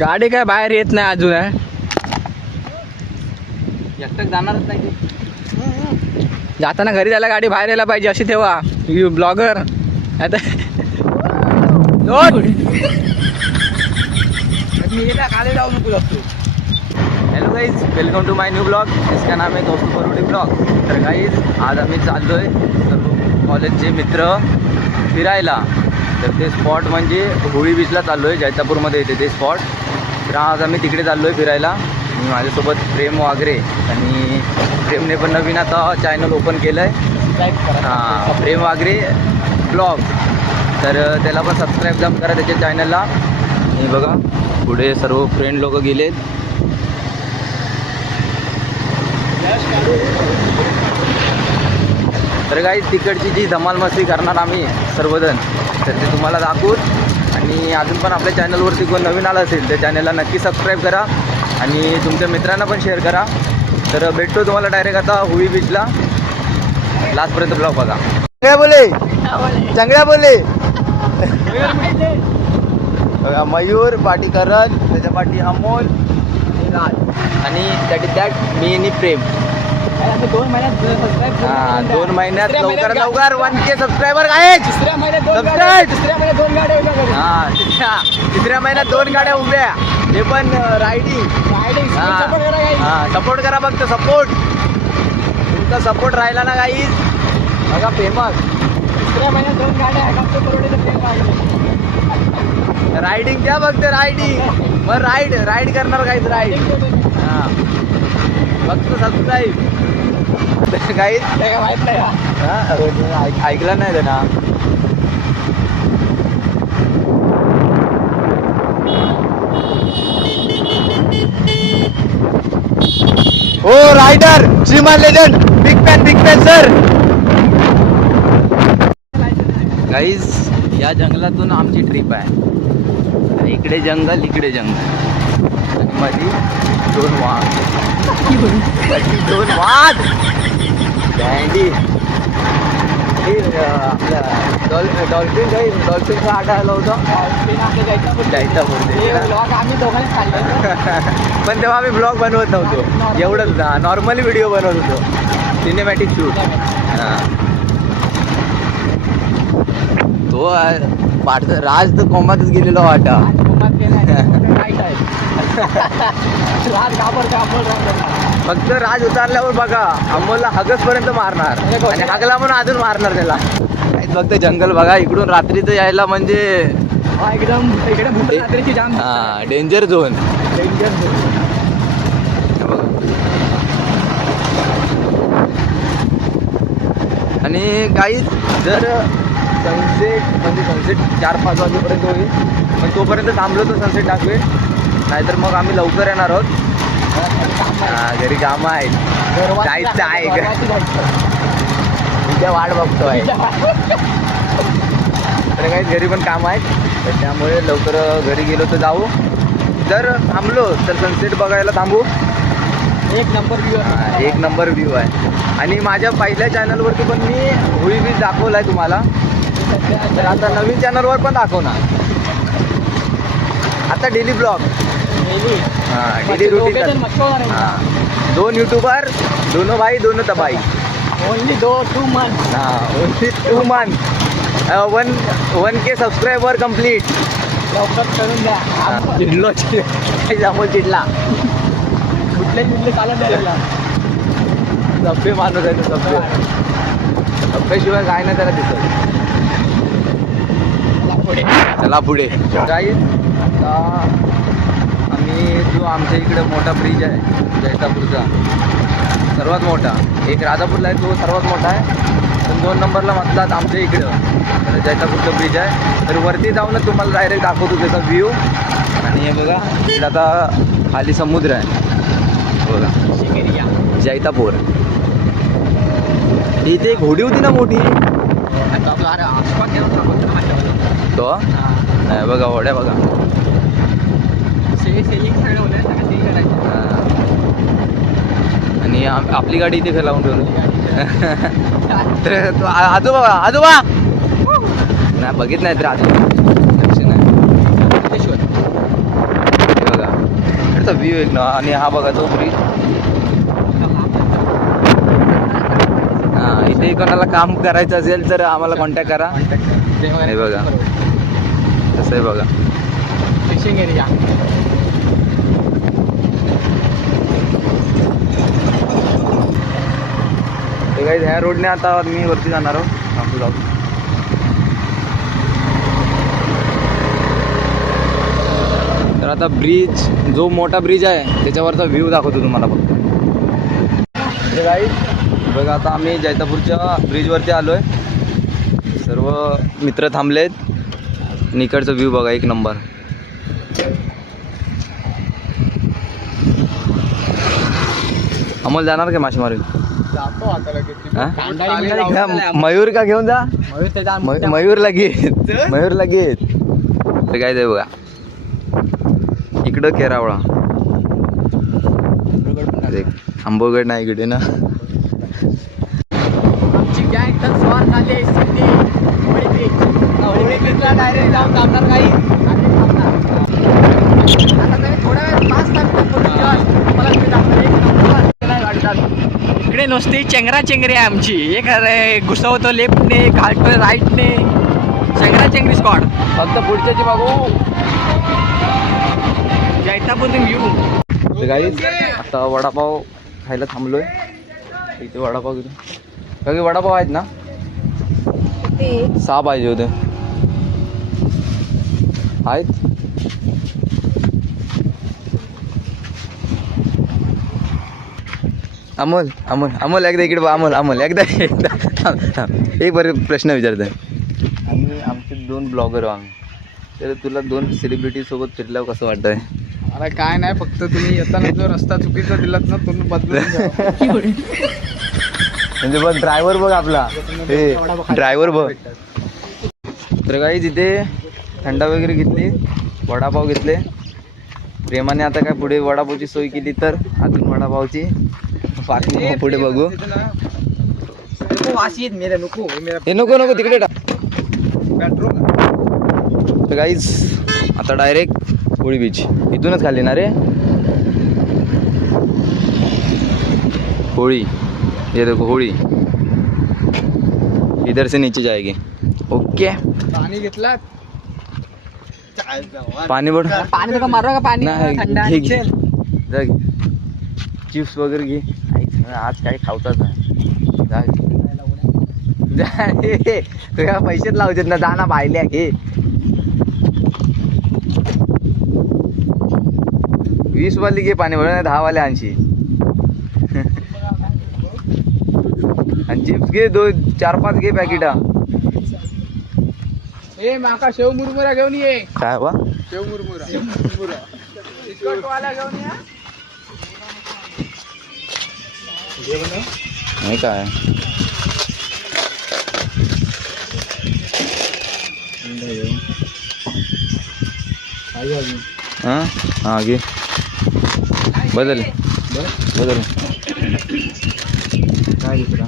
गाडी काय बाहेर येत नाही अजून आहे. एकटक जाणारच नाही ते. जाताना घरी जायला गाडी बाहेर यायला पाहिजे अशी तेव्हा ब्लॉगर आता खाली जाऊ नको लागतो. Hello guys, welcome to my new blog. इसका नाम है दोस्तों बरोडी ब्लॉग. तर गाइज आज आम्ही चाललोय सर्व कॉलेजचे मित्र फिरायला. तर ते स्पॉट म्हणजे होळी बीचला चाललोय, जैतापूरमध्ये येते ते स्पॉट. तर आज आम्ही तिकडे चाललोय फिरायला. मी माझ्यासोबत प्रेम वागरे, आणि प्रेमने पण नवीन आता चॅनल ओपन केलं आहे. हां, प्रेम वागरे ब्लॉग. तर त्याला पण सबस्क्राईब जाम करा त्याच्या चॅनलला. हे बघा पुढे सर्व फ्रेंड लोक गेलेत. तर काही तिकडची जी धमाल मस्ती करणार आम्ही सर्वजण, तर ते तुम्हाला दाखवूत. आणि अजून पण आपल्या चॅनलवरती कोण नवीन आला असेल त्या चॅनलला नक्की सबस्क्राईब करा आणि तुमच्या मित्रांना पण शेअर करा. तर भेटतो तुम्हाला डायरेक्ट आता होळी बीचला. लास्टपर्यंत ब्लॉग बघा. चांगल्या बोले चांगल्या बोले. बघा मयूर पाठी करत, त्याच्या पाठी अमोल आणि त्यात मी आणि प्रेम. 2 महिन्यात सबस्क्राईब. हां, 2 महिन्यात लवकर 1K सबस्क्रायबर आहेत. तिसऱ्या महिन्यात Subscribe. 2 गाड्या उभ्या करू. हां, तिसऱ्या महिन्यात 2 गाड्या उभ्या, ते पण रायडिंग. हां, सपोर्ट करा फक्त, सपोर्ट. तुमचा सपोर्ट राहिला ना गाईज, बघा फेमस. तिसऱ्या महिन्यात 2 गाड्या रायडिंग द्या फक्त, रायडिंग. मग राईड करणार काहीच राईड. हां, फक्त सबस्क्राईब काहीच माहित नाही. ऐकलं नाही ना. हो रायडर श्रीमान legend, big fan sir. Guys या जंगलातून आमची ट्रिप आहे. इकडे जंगल, इकडे जंगल, आणि मध्ये 2 वाघ. 2 वाघ. कॅन्डी आपलं डॉल्फिन डॉल्फिनचा आटा आला होता जैतापूरमध्ये. आम्ही दोघांनी खाल्लं. पण तेव्हा आम्ही ब्लॉग बनवत नव्हतो, एवढंच नॉर्मली व्हिडिओ बनवत होतो, सिनेमॅटिक शूट. हां, तो राज तर कोमातच गेलेलो वाटा. फक्त राज उतारल्यावर बघा अमोलला हगसपर्यंत मारणार, आणि हगला म्हणून अजून मारणार त्याला. काहीच फक्त जंगल बघा. इकडून रात्रीचं यायला म्हणजे एकदम इकडे रात्रीची जाम. हां, डेंजर झोन. आणि काही जर सनसेट 4-5 वाजेपर्यंत होईल, पण तोपर्यंत थांबलो तर सनसेट दाखवेल. नाहीतर मग आम्ही लवकर येणार आहोत. घरी कामं आहेत, जायचं आहे. उद्या वाट बघतोय. तर काही घरी पण कामं आहेत, तर त्यामुळे लवकर घरी गेलो तर जाऊ. जर थांबलो तर सनसेट बघायला थांबू. 1 नंबर व्ह्यू आहे. 1 नंबर व्ह्यू आहे. आणि माझ्या पहिल्या चॅनलवरती पण मी होळी बीच दाखवला आहे तुम्हाला. तर आता नवीन चॅनलवर पण दाखवणार. आता डेली ब्लॉग. हां, डेली रुटीन. हां, 2 यूट्यूबर, दोनों भाई दोनों तबाई. Only 2 month. हां, only 2 month. 1K subscriber complete. लवकर करून द्या. चिडलो अमोल चिडला. कुठले चालत द्यायला. सभ्य माणूस आहे तो, सभ्य. सभ्यशिवाय काय नाही त्याला दिसत. चला पुढे. काही आता आम्ही जो आमच्या इकडे मोठा ब्रिज आहे जैतापूरचा, सर्वात मोठा. एक राजापूरला आहे, तो सर्वात मोठा आहे. पण 2 नंबरला म्हटलात आमच्या इकडं तर जैतापूरचा ब्रिज आहे. तर वरती जाऊनच तुम्हाला डायरेक्ट दाखवतो त्याचा व्ह्यू. आणि हे बघा इकडे आता खाली समुद्र आहे बघा, जैतापूर. इथे एक होडी होती ना मोठी, तो नाही बघा, होड्या बघा. आणि आपली गाडी इथे लावून ठेवली. तर आजोबा आजोबा नाही बघित नाही तर आजोबा लक्ष नाही. मस्त व्ह्यू एक ना. आणि हा बघा तो ब्रिज. हा इथे कोणाला काम करायचं असेल तर आम्हाला कॉन्टॅक्ट करा. हे बघा कसं आहे बघा. Fishing area. काही ह्या रोडने आता मी वरती जाणार आहोत. थांबू जाऊ. तर आता ब्रिज जो मोठा ब्रिज आहे त्याच्यावरचा व्ह्यू दाखवतो तुम्हाला फक्त. बघा आता आम्ही जैतापूरच्या ब्रिजवरती आलो आहे. सर्व मित्र थांबलेत. आणि इकडचा व्ह्यू बघा एक नंबर. अमोल जाणार का मासेमारी? जातो आता लगेच. हा? मयूर का घेऊन जा. मयूरला घेत. मयूरला घेत. तर काय ते बघा इकडं केरावळा. आंबोगड नाही इकडे ना. आमची गँग तर स्वार झाली आहे. सिद्धी वडी बीचला डायरेक्ट जाऊन थांबणार काही. आता तुम्ही थोड्या वेळ 5 इकडे नुसती चेंगरा चेंगरी आहे आमची. एक घुसवतो लेफ्टने, घालतो राईटने. चेंगरा चेंगरी स्क्वॉड. फक्त पुढच्याची बघू. जैतापूर व्ह्यू. तर गाईज आता वडापाव खायला थांबलोय. इथे वडापाव घेतो. काही वडापाव आहेत ना? 6 पाहिजे होते. आहेत. अमोल अमोल अमोल एकदा इकडे बघ. अमोल अमोल एकदा एक बरं प्रश्न विचारतोय. आम्ही आमचे 2 ब्लॉगर आहो आम्ही. तर तुला 2 सेलिब्रिटी सोबत फिरल्यावर कसं वाटतंय? अरे काय नाही, फक्त तुम्ही येताना जो रस्ता चुकीचा दिलात ना तो बदलून घ्या. म्हणजे बघ ड्रायव्हर बघ आपला. हे ड्रायव्हर बघ. तर काही तिथे थंडा वगैरे घेतली, वडापाव घेतले प्रेमाने. आता काय पुढे वडापावची सोय केली तर अजून वडापावची बाकी पुढे बघू. हे नको नको तिकडे टाक. तर काहीच आता डायरेक्ट होळी बीच. इथूनच खाली ना रे होळी. ये देखो होळी. इधर से नीचे जाएगी. ओके. पाणी घेतलात? पाणी बोट. पाणी का मारो का पाणी? नाही घे. चिप्स वगैरे घे. आज काही खावताच नाही. तुझ्या पैसेच लावतात ना. जा ना बायल्या घे. 20 वाली घे पाणी भरून. 10 वाले 80. आणि चिप्स घे 4-5 घे पॅकेटा. ए माका शेव मुरमुरा घेऊन ये. काय बा शेव मुरमुरा. वाला घेऊन या. नाही काय हां हां घे. बदल बदल. काय घेतला?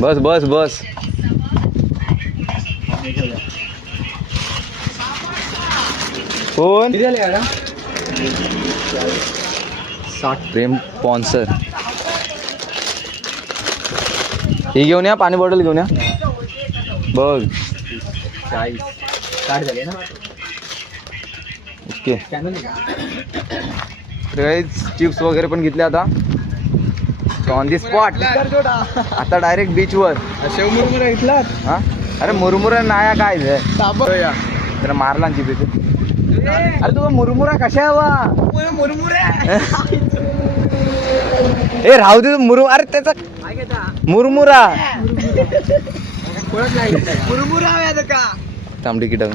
बस बस बस. कोण? 60 प्रेम स्पॉन्सर. हे घेऊन या. पाणी बॉटल घेऊन या. बघ 40 काय झाले ना? ओके. चिप्स वगैरे पण घेतले आता ऑन दी स्पॉट. आता डायरेक्ट बीचवर. शेव मुरमुरा घेतलात? हा अरे मुरमुरा नाया काय तर मारला ना तिथे. अरे तुझा मुरमुरा कशा हवा? मुरमुरा ए राहू दे मुरु. अरे त्याचा मुरमुरा मुरमुरा का तांबडी किटा.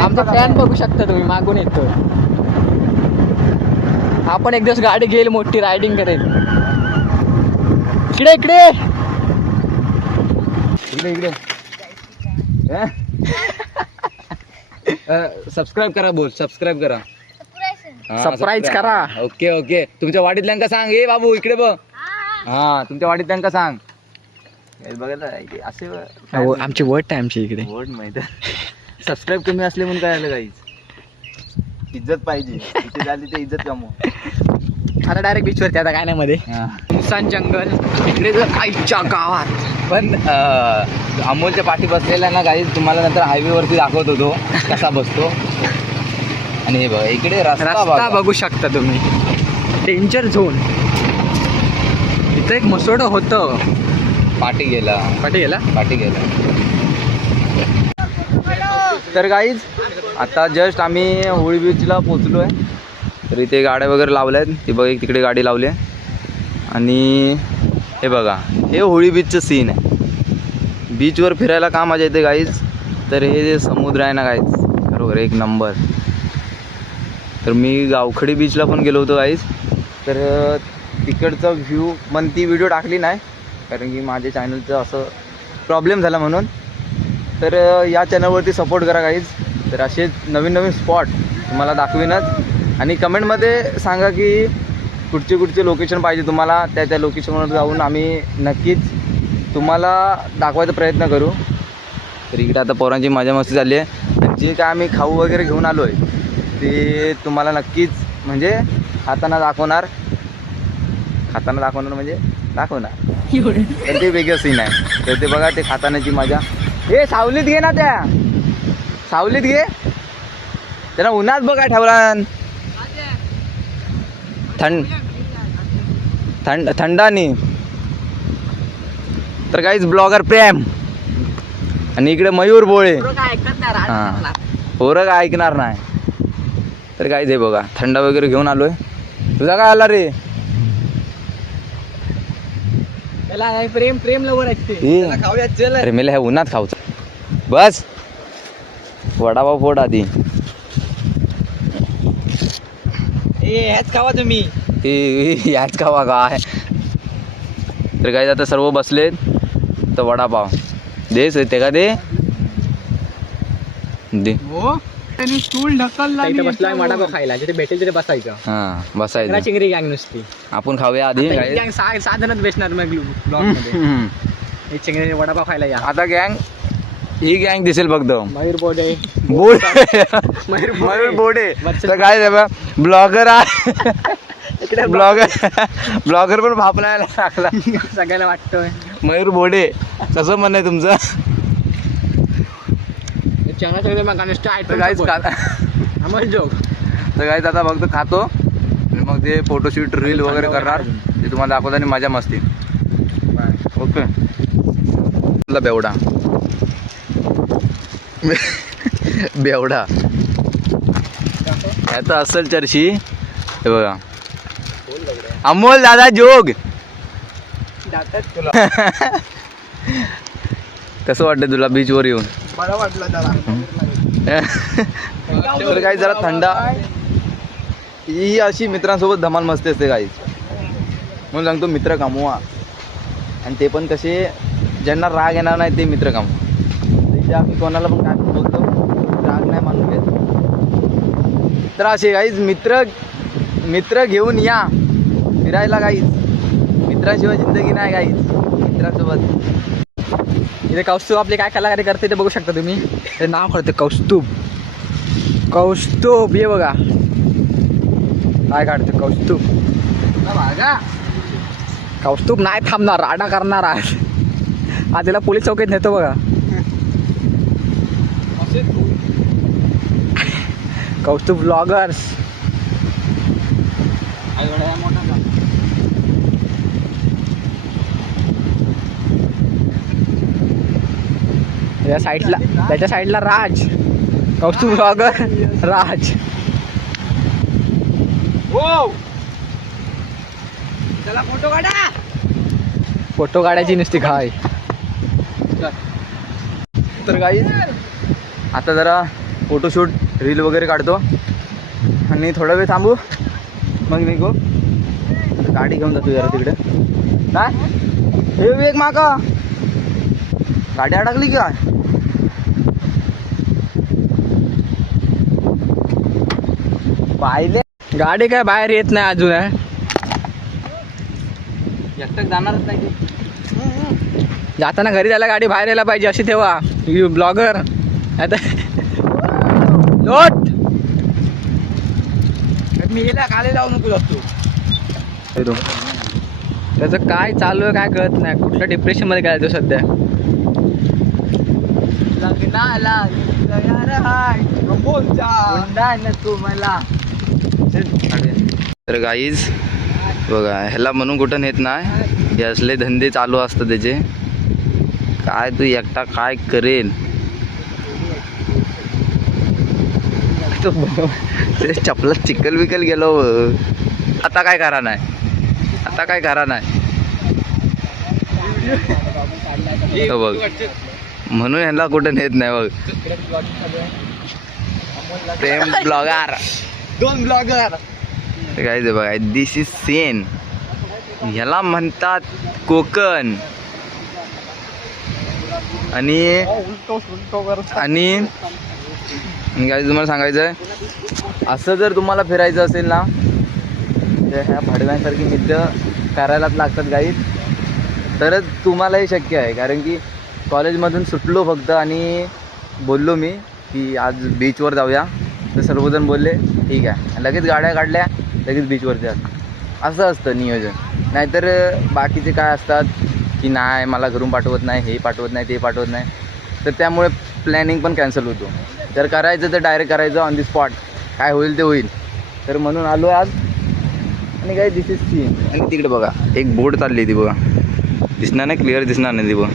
आमचा फॅन बघू शकता तुम्ही. मागून येतो. आपण एक दिवस गाडी घेईल, मोठी रायडिंग करेल. इकडे इकडे इकडे इकडे. सबस्क्राईब करा. बोल सबस्क्राईब करा. सरप्राईज करा. Okay okay. तुमच्या वाडीतल्यांका सांग. ए बाबू इकडे बघ. हा तुमच्या वाडीतल्यांका सांग. बघायला असे आमची वट आहे आमची इकडे. वोट माहिती. सबस्क्राईब कमी असले म्हणून काय आलं काहीच. इज्जत पाहिजे, इथे झाली ते इज्जत कमव. आता डायरेक्ट बीचवरती, आता काय नाही मध्ये मुसान जंगल इकडे आईच्या गावात. पण अमोलच्या पाठी बसलेला ना काही तुम्हाला नंतर हायवे वरती दाखवत होतो कसा बसतो. आणि हे बघा इकडे रस्ता रस्ता बघू शकता तुम्ही, डेंजर झोन. इथं एक मसोडं होतं, पाठी गेला. पाठी गेला. तर गाईज आता जस्ट आम्ही होळी बीचला पोचलो आहे. तर इथे गाड्या वगैरे लावल्या आहेत, ते बघा एक तिकडे गाडी लावली आहे. आणि हे बघा हे होळी बीचचं सीन आहे. बीचवर फिरायला का मजा येते गाईज. तर हे जे समुद्र आहे ना गाईज, बरोबर एक नंबर. तर मी गावखडी बीचला पण गेलो होतो गाईज. तर तिकडचा व्ह्यू पण ती व्हिडिओ टाकली नाही कारण की माझ्या चॅनलचं असं प्रॉब्लेम झाला म्हणून. तर या चॅनलवरती सपोर्ट करा गाईज. तर असे नवीन नवीन स्पॉट तुम्हाला दाखवीनच. आणि कमेंटमध्ये सांगा की कुठचे लोकेशन पाहिजे तुम्हाला, त्या लोकेशनवर जाऊन आम्ही नक्कीच तुम्हाला दाखवायचा प्रयत्न करू. तर इकडे आता पोरांची मजा मस्ती झाली आहे. जे काय आम्ही खाऊ वगैरे घेऊन आलो आहे ते तुम्हाला नक्कीच म्हणजे खाताना दाखवणार म्हणजे दाखवणार. तर ते वेगळं सीन आहे. तर ते बघा ते खातानाची मजा. हे सावलीत घे ना, त्या सावलीत घे त्यांना, उन्हात बघा ठेवला थंडानी. तर काहीच ब्लॉगर प्रेम आणि इकडे मयूर बोळे. हां पोरं काय ऐकणार नाही. तर काहीच हे बघा थंडा वगैरे घेऊन आलोय. तुझा काय आला रे? प्रेम लवर अरे मेला ह्या उन्हात खाऊचं. बस वडापाव फोड आधी. ह्याच खावा तुम्ही, याच खावा काय. तर काही आता सर्व बसलेत. तर वडापाव देस ते का दे स्टूल ढकलला इथे बसला वडापाव खायला. जिथे भेटेल तिथे बसायचं. हां बसायचं. चिंगरी गँग नुसती आपण खाऊया आधी. गँग 6 जणच बसणार मग ब्लॉग मध्ये. हे चिंगरी वडापाव खायला या. आता गँग ही गँग दिसेल फक्त. मयूर बोडे मयूर बोडे. तर काय ब्लॉगर आहे. ब्लॉगर पण भापलायला लागला सगळ्याला वाटतोय. मयूर बोडे कसं म्हण आहे तुमचं? अमोल जोग. तर काहीच आता फक्त खातो आणि मग ते फोटोशूट रील वगैरे करणार. ते तुम्हाला दाखवता आणि मजा मस्ती. ओके बेवडा ह्याचं असेल चर्ची. हे बघा अमोल दादा जोग. कसं वाटतं तुला बीचवर येऊन? बरं वाटलं जरा. तर काही जरा थंडा ही अशी मित्रांसोबत धमाल मस्ती असते काही. म्हणून सांगतो मित्र कमवा. आणि ते पण कसे ज्यांना राग येणार नाही ते मित्र कमवा. इथे आम्ही कोणाला पण काय बोलतो राग नाही मानून घेत. तर असे काहीच मित्र घेऊन या फिरायला. काहीच मित्रांशिवाय जिंदगी नाही. काहीच मित्रांसोबत. इथे कौस्तुभ आपले काय कलाकारी करते ते बघू शकता तुम्ही. ते नाव करते कौस्तुभ. हे बघा काय काढते कौस्तुभ नाही थांबणार, राडा करणार आहे. आज त्याला पोलीस चौकीत नेतो बघा. कौस्तुभ ब्लॉगर्स. या साईडला त्याच्या साईडला राज. कौस्तुभ ब्लॉगर राज. चला फोटो काढायची नुसती घाय. तर काही आता जरा फोटोशूट रील वगैरे काढतो आणि थोडा वेळ थांबू मग निघू. गाडी घेऊन जातो जरा तिकडे. काय हे वेग माका गाडी अडकली काय? पाहिले गाडी काय बाहेर येत नाही अजून. एकटक जाणारच नाही. जाताना घरी जायला गाडी बाहेर यायला पाहिजे अशी ठेवा. ब्लॉगर आता लोट मी याला खाली लावू नको जातो. त्याचं काय चालू आहे काय कळत नाही. कुठल्या डिप्रेशन मध्ये गेला तो सध्या. लग्नाला तयार हाय तुम्हाला. तर गाईज बघा, ह्याला म्हणून कुठं नेत नाही. हे असले धंदे चालू असतात त्याचे. काय तू एकटा काय करेल. तो ते चपलात चिकल बिकल गेलो. आता काय करा नाही. आता काय करा नाही. हो बघ, म्हणून ह्याला कुठं नेत नाही बघ. प्रेम ब्लॉगर, 2 ब्लॉगर. काय ते बघा, दिस इज सेन. ह्याला म्हणतात कोकण. आणि काय तुम्हाला सांगायचं आहे, असं जर तुम्हाला फिरायचं असेल ना तर ह्या भाडव्यांसारखी मित्र करायलाच लागतात गाईत. तरच तुम्हालाही शक्य आहे. कारण की कॉलेजमधून सुटलो फक्त आणि बोललो मी की आज बीचवर जाऊया. तर सर्वजण बोलले ठीक आहे. लगेच गाड्या काढल्या, लगेच बीचवरती असं असतं नियोजन. नाहीतर बाकीचे काय असतात की नाही मला घरून पाठवत नाही, हे पाठवत नाही, ते पाठवत नाही. तर त्यामुळे प्लॅनिंग पण कॅन्सल होतो. जर करायचं तर डायरेक्ट करायचं ऑन दी स्पॉट. काय होईल ते होईल. तर म्हणून आलो आज. आणि काय दिस इज सीन. आणि तिकडे बघा एक बोट चालली ती बघा. दिसणार नाही, क्लिअर दिसणार नाही ती बघा.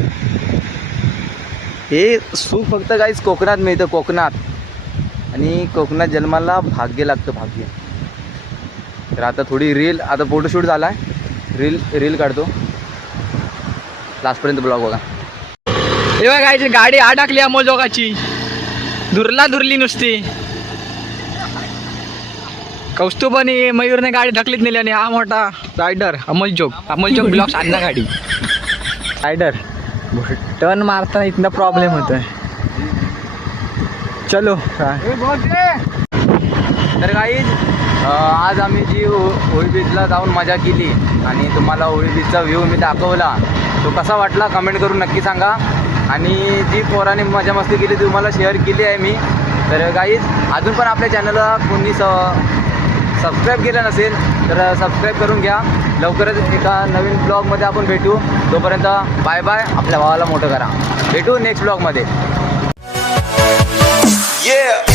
हे सुख फक्त काहीच कोकणात मिळतं, कोकणात. आणि कोकणात जन्माला भाग्य लागतं, भाग्य. तर आता थोडी रील, आता फोटोशूट झाला आहे, रील काढतो. लास्टपर्यंत ब्लॉग बघा. हे बघा गाडी अडकली अमोल जोगाची. दुरली नुसती. कौस्तुभ आणि मयूरने गाडी ढकलीत नेली. आणि हा मोठा रायडर अमोल जोग ब्लॉक्स आणला गाडी. रायडर टर्न मारताना इतना प्रॉब्लेम होतोय. चलो. तर गाईज आज आम्ही जी होळी बीचला जाऊन मजा केली आणि तुम्हाला होळी बीचचा व्ह्यू मी दाखवला, तो कसा वाटला कमेंट करून नक्की सांगा. आणि जी पोराने मजा मस्ती केली ती तुम्हाला शेअर केली आहे मी. तर गाईज अजून पण आपल्या चॅनलला कोणी सबस्क्राईब केलं नसेल तर सबस्क्राईब करून घ्या. लवकरच एका नवीन ब्लॉगमध्ये आपण भेटू. तोपर्यंत बाय बाय. आपल्या भावाला मोठं करा. भेटू नेक्स्ट ब्लॉगमध्ये. Yeah.